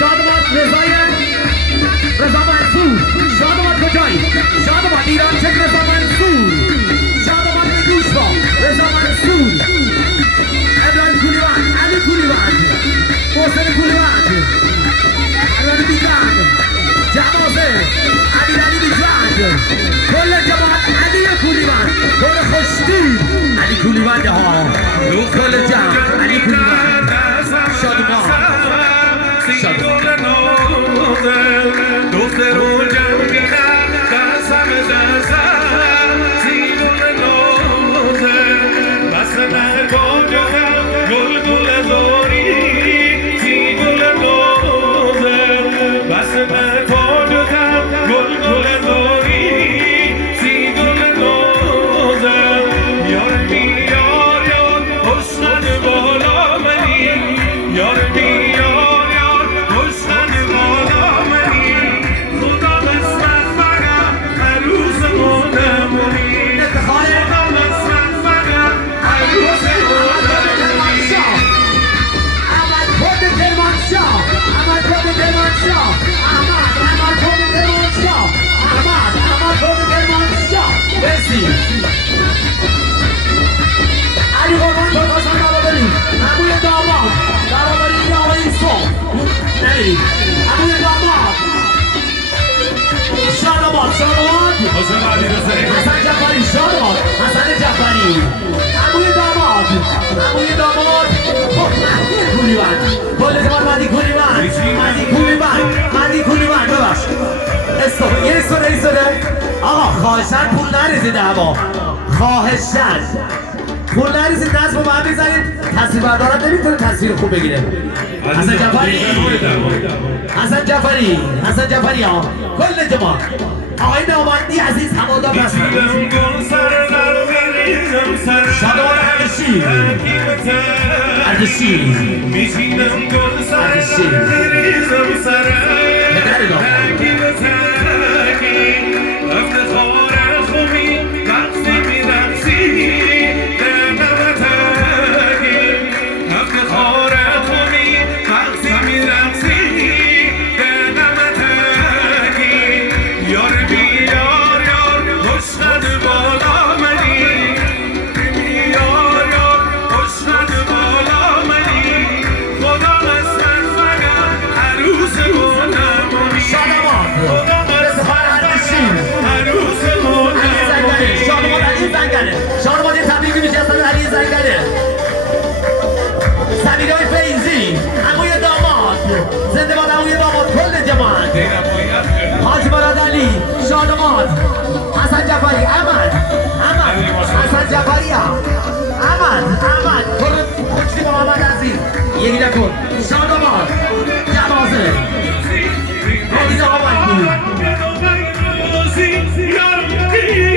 شادمات رضا منصور شادمات کجایی؟ شادمات ایران چک رضا منصور شادمات گوشبا رضا منصور ابراهیم کولیوان علی کولیوان محسن کولیوان ابراهیم بیجان جوازه علی بیجان کل جماعت علی کولیوان کل خوشتی علی کولیوان ده ها کل جمع علی کولیوان شادمات دختر و جنگی قسم دستم سیمون نازه بس نگاه گل گل زاری سی گل نازه بس نگاه گل گل زاری سی گل نازه یار بیار یار حسن بالا منی یار علی قربان تو خواستم برابری عموی داماد برابری این آقای ایسون نمیری عموی داماد شادمات حسن جعفری شادمات حسن جعفری عموی داماد مهدی کولیوان کل جمال مهدی کولیوان ببخش استوپه یه ایستوده آقا خواهشن پول نریزید هوا خواهشن پول نریزید دست با هم بزنید تصویر بردارم نمیتونه تصویر خوب بگیره حسن جعفری ها کل جماعت آقای نامادی عزیز هوادار بستن شادمات اردشیر پدر داماد شادمات یه تبلیغی میشه اصلا علی زنگله سمیرای فیزی عموی داماد زنده باد عموی داماد کل جماعت حاج مراد علی شادمات حسن جعفری احمد حسن جعفری احمد کل خوشی محمد عزیز یکی نکن